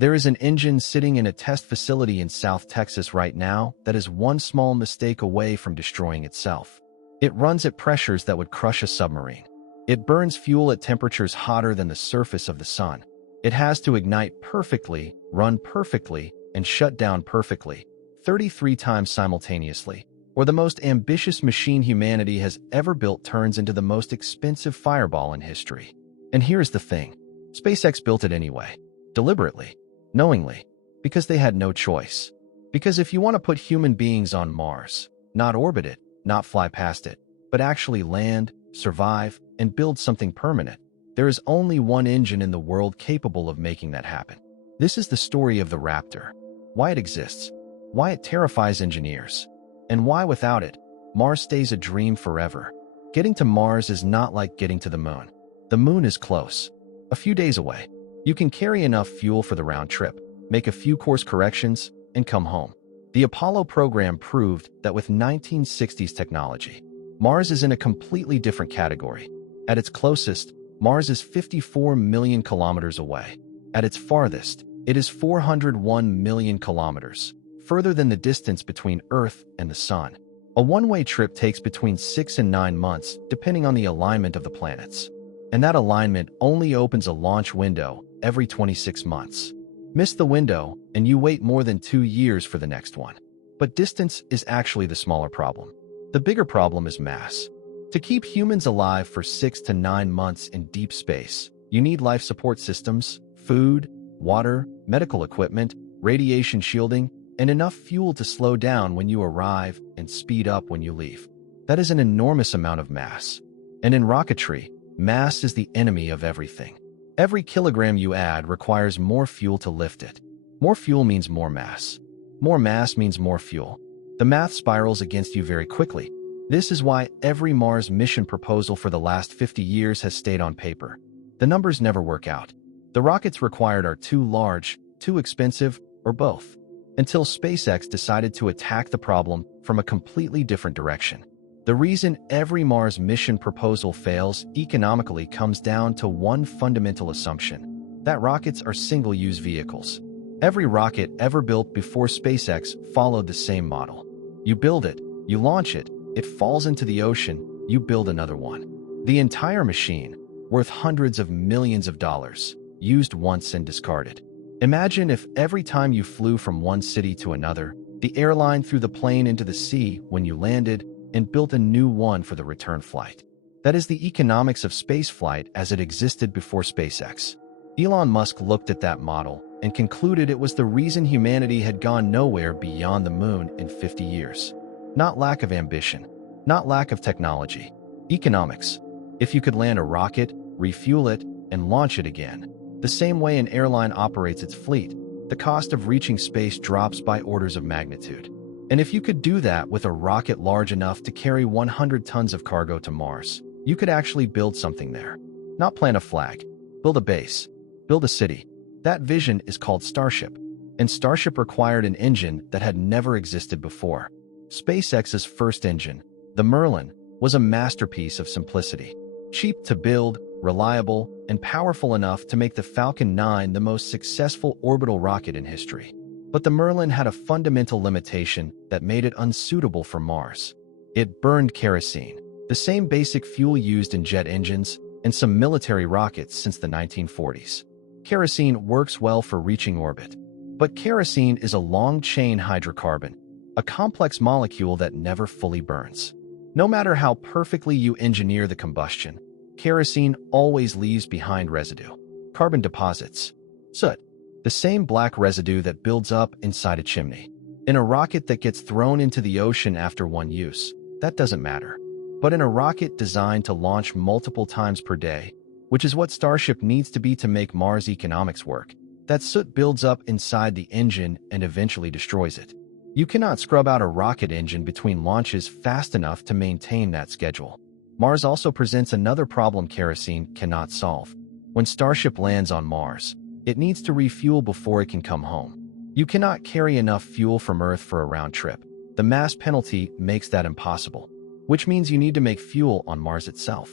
There is an engine sitting in a test facility in South Texas right now that is one small mistake away from destroying itself. It runs at pressures that would crush a submarine. It burns fuel at temperatures hotter than the surface of the sun. It has to ignite perfectly, run perfectly, and shut down perfectly, 33 times simultaneously, or the most ambitious machine humanity has ever built turns into the most expensive fireball in history. And here's the thing. SpaceX built it anyway. Deliberately. Knowingly. Because they had no choice. Because if you want to put human beings on Mars, not orbit it, not fly past it, but actually land, survive, and build something permanent, there is only one engine in the world capable of making that happen. This is the story of the Raptor. Why it exists. Why it terrifies engineers. And why without it, Mars stays a dream forever. Getting to Mars is not like getting to the moon. The moon is close. A few days away. You can carry enough fuel for the round trip, make a few course corrections, and come home. The Apollo program proved that with 1960s technology, Mars is in a completely different category. At its closest, Mars is 54 million kilometers away. At its farthest, it is 401 million kilometers, further than the distance between Earth and the Sun. A one-way trip takes between 6 and 9 months, depending on the alignment of the planets. And that alignment only opens a launch window every 26 months. Miss the window, and you wait more than 2 years for the next one. But distance is actually the smaller problem. The bigger problem is mass. To keep humans alive for 6 to 9 months in deep space, you need life support systems, food, water, medical equipment, radiation shielding, and enough fuel to slow down when you arrive and speed up when you leave. That is an enormous amount of mass. And in rocketry, mass is the enemy of everything. Every kilogram you add requires more fuel to lift it. More fuel means more mass. More mass means more fuel. The math spirals against you very quickly. This is why every Mars mission proposal for the last 50 years has stayed on paper. The numbers never work out. The rockets required are too large, too expensive, or both. Until SpaceX decided to attack the problem from a completely different direction. The reason every Mars mission proposal fails economically comes down to one fundamental assumption, that rockets are single-use vehicles. Every rocket ever built before SpaceX followed the same model. You build it, you launch it, it falls into the ocean, you build another one. The entire machine, worth hundreds of millions of dollars, used once and discarded. Imagine if every time you flew from one city to another, the airline threw the plane into the sea when you landed and built a new one for the return flight. That is the economics of spaceflight as it existed before SpaceX. Elon Musk looked at that model and concluded it was the reason humanity had gone nowhere beyond the moon in 50 years. Not lack of ambition, not lack of technology. Economics. If you could land a rocket, refuel it, and launch it again, the same way an airline operates its fleet, the cost of reaching space drops by orders of magnitude. And if you could do that with a rocket large enough to carry 100 tons of cargo to Mars, you could actually build something there. Not plant a flag, build a base, build a city. That vision is called Starship. And Starship required an engine that had never existed before. SpaceX's first engine, the Merlin, was a masterpiece of simplicity. Cheap to build, reliable, and powerful enough to make the Falcon 9 the most successful orbital rocket in history. But the Merlin had a fundamental limitation that made it unsuitable for Mars. It burned kerosene, the same basic fuel used in jet engines and some military rockets since the 1940s. Kerosene works well for reaching orbit. But kerosene is a long-chain hydrocarbon, a complex molecule that never fully burns. No matter how perfectly you engineer the combustion, kerosene always leaves behind residue. Carbon deposits. Soot. The same black residue that builds up inside a chimney. In a rocket that gets thrown into the ocean after one use, that doesn't matter. But in a rocket designed to launch multiple times per day, which is what Starship needs to be to make Mars economics work, that soot builds up inside the engine and eventually destroys it. You cannot scrub out a rocket engine between launches fast enough to maintain that schedule. Mars also presents another problem kerosene cannot solve. When Starship lands on Mars, it needs to refuel before it can come home. You cannot carry enough fuel from Earth for a round trip. The mass penalty makes that impossible, which means you need to make fuel on Mars itself.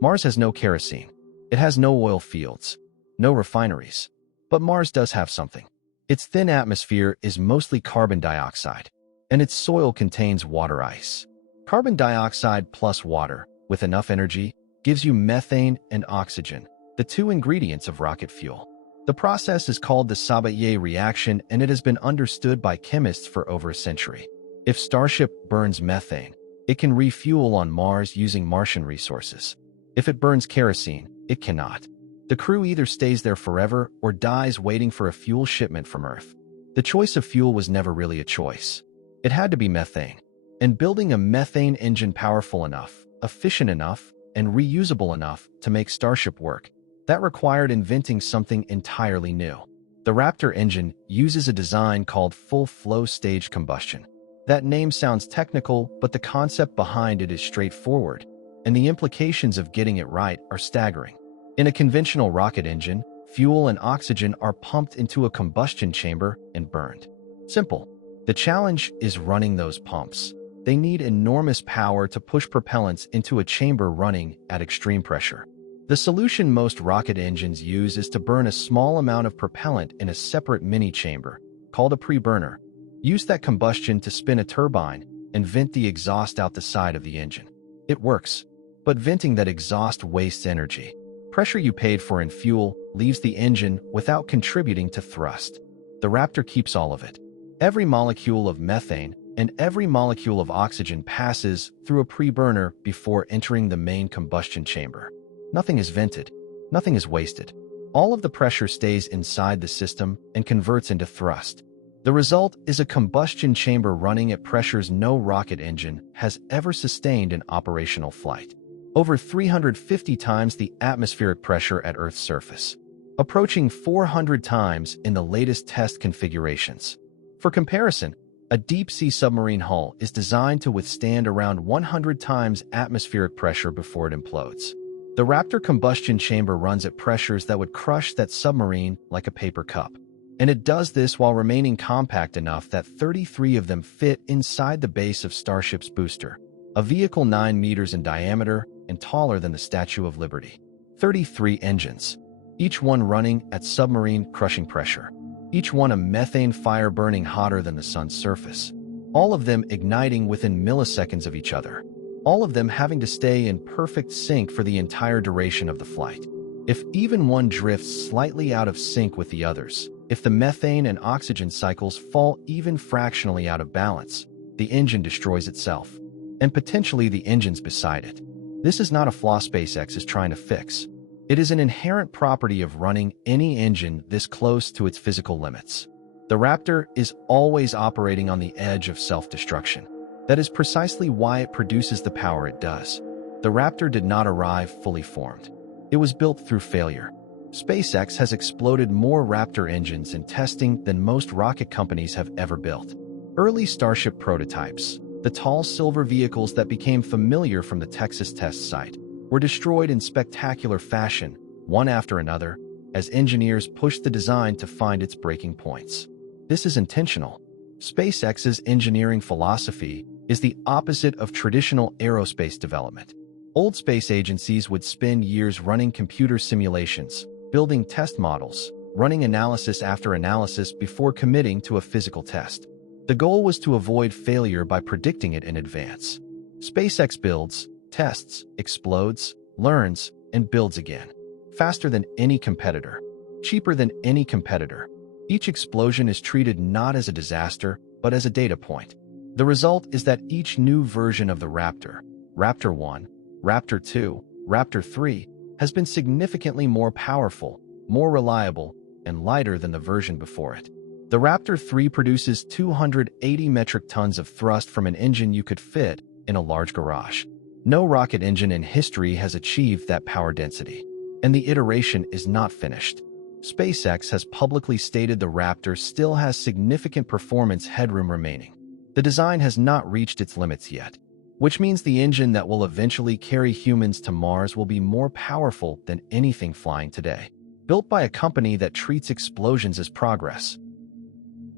Mars has no kerosene. It has no oil fields, no refineries. But Mars does have something. Its thin atmosphere is mostly carbon dioxide, and its soil contains water ice. Carbon dioxide plus water, with enough energy, gives you methane and oxygen, the two ingredients of rocket fuel. The process is called the Sabatier reaction, and it has been understood by chemists for over a century. If Starship burns methane, it can refuel on Mars using Martian resources. If it burns kerosene, it cannot. The crew either stays there forever or dies waiting for a fuel shipment from Earth. The choice of fuel was never really a choice. It had to be methane. And building a methane engine powerful enough, efficient enough, and reusable enough to make Starship work, that required inventing something entirely new. The Raptor engine uses a design called full flow stage combustion. That name sounds technical, but the concept behind it is straightforward, and the implications of getting it right are staggering. In a conventional rocket engine, fuel and oxygen are pumped into a combustion chamber and burned. Simple. The challenge is running those pumps. They need enormous power to push propellants into a chamber running at extreme pressure. The solution most rocket engines use is to burn a small amount of propellant in a separate mini-chamber, called a pre-burner. Use that combustion to spin a turbine and vent the exhaust out the side of the engine. It works, but venting that exhaust wastes energy. Pressure you paid for in fuel leaves the engine without contributing to thrust. The Raptor keeps all of it. Every molecule of methane and every molecule of oxygen passes through a pre-burner before entering the main combustion chamber. Nothing is vented. Nothing is wasted. All of the pressure stays inside the system and converts into thrust. The result is a combustion chamber running at pressures no rocket engine has ever sustained in operational flight. Over 350 times the atmospheric pressure at Earth's surface, approaching 400 times in the latest test configurations. For comparison, a deep-sea submarine hull is designed to withstand around 100 times atmospheric pressure before it implodes. The Raptor combustion chamber runs at pressures that would crush that submarine like a paper cup. And it does this while remaining compact enough that 33 of them fit inside the base of Starship's booster, a vehicle 9 meters in diameter and taller than the Statue of Liberty. 33 engines, each one running at submarine crushing pressure, each one a methane fire burning hotter than the sun's surface, all of them igniting within milliseconds of each other, all of them having to stay in perfect sync for the entire duration of the flight. If even one drifts slightly out of sync with the others, if the methane and oxygen cycles fall even fractionally out of balance, the engine destroys itself, and potentially the engines beside it. This is not a flaw SpaceX is trying to fix. It is an inherent property of running any engine this close to its physical limits. The Raptor is always operating on the edge of self-destruction. That is precisely why it produces the power it does. The Raptor did not arrive fully formed. It was built through failure. SpaceX has exploded more Raptor engines in testing than most rocket companies have ever built. Early Starship prototypes, the tall silver vehicles that became familiar from the Texas test site, were destroyed in spectacular fashion, one after another, as engineers pushed the design to find its breaking points. This is intentional. SpaceX's engineering philosophy is the opposite of traditional aerospace development. Old space agencies would spend years running computer simulations, building test models, running analysis after analysis before committing to a physical test. The goal was to avoid failure by predicting it in advance. SpaceX builds, tests, explodes, learns, and builds again. Faster than any competitor. Cheaper than any competitor. Each explosion is treated not as a disaster, but as a data point. The result is that each new version of the Raptor, Raptor 1, Raptor 2, Raptor 3, has been significantly more powerful, more reliable, and lighter than the version before it. The Raptor 3 produces 280 metric tons of thrust from an engine you could fit in a large garage. No rocket engine in history has achieved that power density, and the iteration is not finished. SpaceX has publicly stated the Raptor still has significant performance headroom remaining. The design has not reached its limits yet, which means the engine that will eventually carry humans to Mars will be more powerful than anything flying today. Built by a company that treats explosions as progress.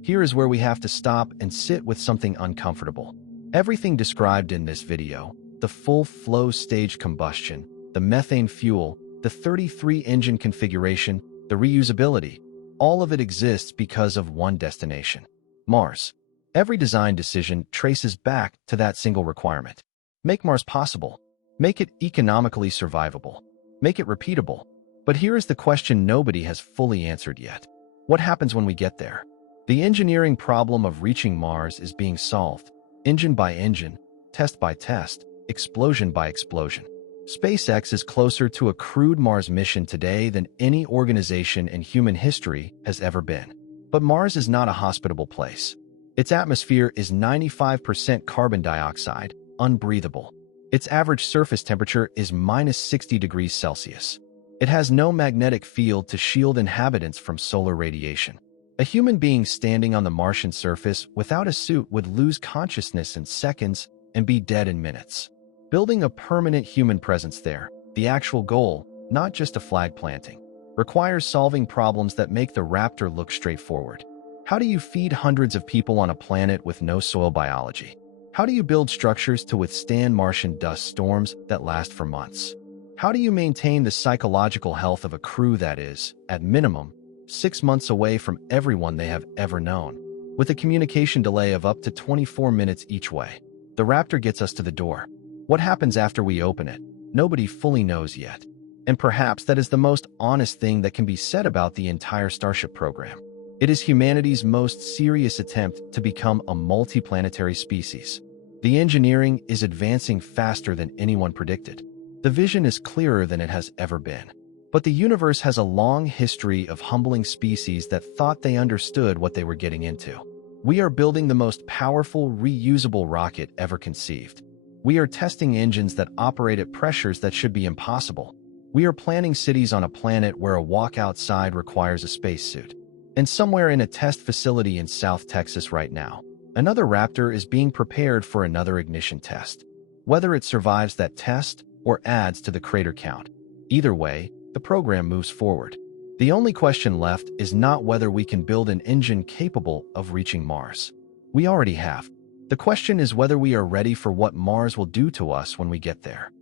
Here is where we have to stop and sit with something uncomfortable. Everything described in this video, the full flow stage combustion, the methane fuel, the 33 engine configuration, the reusability, all of it exists because of one destination: Mars. Every design decision traces back to that single requirement. Make Mars possible. Make it economically survivable. Make it repeatable. But here is the question nobody has fully answered yet. What happens when we get there? The engineering problem of reaching Mars is being solved, engine by engine, test by test, explosion by explosion. SpaceX is closer to a crewed Mars mission today than any organization in human history has ever been. But Mars is not a hospitable place. Its atmosphere is 95% carbon dioxide, unbreathable. Its average surface temperature is minus 60 degrees Celsius. It has no magnetic field to shield inhabitants from solar radiation. A human being standing on the Martian surface without a suit would lose consciousness in seconds and be dead in minutes. Building a permanent human presence there, the actual goal, not just a flag planting, requires solving problems that make the Raptor look straightforward. How do you feed hundreds of people on a planet with no soil biology? How do you build structures to withstand Martian dust storms that last for months? How do you maintain the psychological health of a crew that is, at minimum, 6 months away from everyone they have ever known, with a communication delay of up to 24 minutes each way? The Raptor gets us to the door. What happens after we open it? Nobody fully knows yet. And perhaps that is the most honest thing that can be said about the entire Starship program. It is humanity's most serious attempt to become a multiplanetary species. The engineering is advancing faster than anyone predicted. The vision is clearer than it has ever been. But the universe has a long history of humbling species that thought they understood what they were getting into. We are building the most powerful, reusable rocket ever conceived. We are testing engines that operate at pressures that should be impossible. We are planning cities on a planet where a walk outside requires a spacesuit. And somewhere in a test facility in South Texas right now, another Raptor is being prepared for another ignition test. Whether it survives that test or adds to the crater count, either way, the program moves forward. The only question left is not whether we can build an engine capable of reaching Mars. We already have. The question is whether we are ready for what Mars will do to us when we get there.